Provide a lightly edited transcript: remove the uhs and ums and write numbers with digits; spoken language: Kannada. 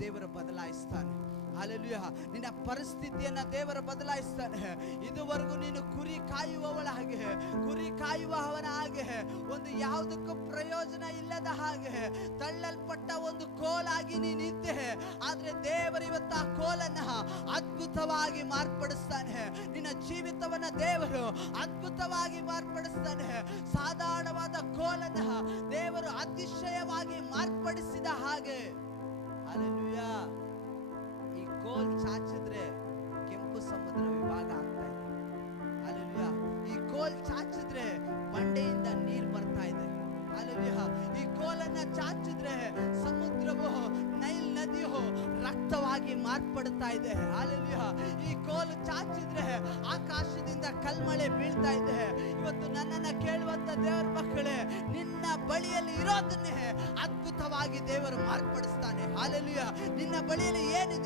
ದೇವರು ಬದಲಾಯಿಸ್ತಾನೆ. ಹಲ್ಲೆಲೂಯಾ. ನಿನ್ನ ಪರಿಸ್ಥಿತಿಯನ್ನ ದೇವರು ಬದಲಾಯಿಸ್ತಾನೆ. ಇದುವರೆಗೂ ನೀನು ಕುರಿ ಕಾಯುವವಳ ಹಾಗೆ, ಕುರಿ ಕಾಯುವವನ ಹಾಗೆ, ಒಂದು ಯಾವುದಕ್ಕೂ ಪ್ರಯೋಜನ ಇಲ್ಲದ ಹಾಗೆ ತಳ್ಳಲ್ಪಟ್ಟ ಒಂದು ಕೋಲಾಗಿ ನೀನಿದ್ದೆ. ಆದ್ರೆ ದೇವರು ಇವತ್ತು ಆ ಕೋಲನ್ನ ಅದ್ಭುತವಾಗಿ ಮಾರ್ಪಡಿಸ್ತಾನೆ. ನಿನ್ನ ಜೀವಿತವನ್ನ ದೇವರು ಅದ್ಭುತವಾಗಿ ಮಾರ್ಪಡಿಸ್ತಾನೆ. ಸಾಧಾರಣವಾದ ಕೋಲನ್ನ ದೇವರು ಅತಿಶಯವಾಗಿ ಮಾರ್ಪಡಿಸಿದ ಹಾಗೆ. ಹಲ್ಲೆಲೂಯಾ. ಈ ಕೋಲ್ ಚಾಚಿದ್ರೆ ಕೆಂಪು ಸಮುದ್ರ ವಿಭಾಗ ಆಗ್ತಾ ಇದೆ. ಹಲ್ಲೆಲೂಯಾ. ಈ ಕೋಲ್ ಚಾಚಿದ್ರೆ ಬಂಡೆಯಿಂದ ನೀರು ಬರ್ತಾ ಇದೆ. ಹಲ್ಲೆಲೂಯಾ. ಈ ಕೋಲನ್ನ ಚಾಚಿದ್ರೆ ಸಮುದ್ರವು, ನೈಲ್ ನದಿಯು ರಕ್ತವಾಗಿ ಮಾರ್ಪಡ್ತಾ ಇದೆ. ಹಲ್ಲೆಲೂಯಾ. ಈ ಕೋಲು ಚಾಚಿದ್ರೆ ಆಕಾಶದಿಂದ ಕಲ್ಮಳೆ ಬೀಳ್ತಾ ಇದೆ. ಇವತ್ತು ನನ್ನನ್ನ ಕೇಳುವಂತ ದೇವರ ಮಕ್ಕಳೇ, ನಿನ್ನ ಬಳಿಯಲ್ಲಿ ಇರೋದನ್ನೇ ಅದ್ಭುತವಾಗಿ ದೇವರು ಮಾರ್ಪಡಿಸ್ತಾನೆ. ಹಲ್ಲೆಲೂಯಾ. ನಿನ್ನ ಬಳಿ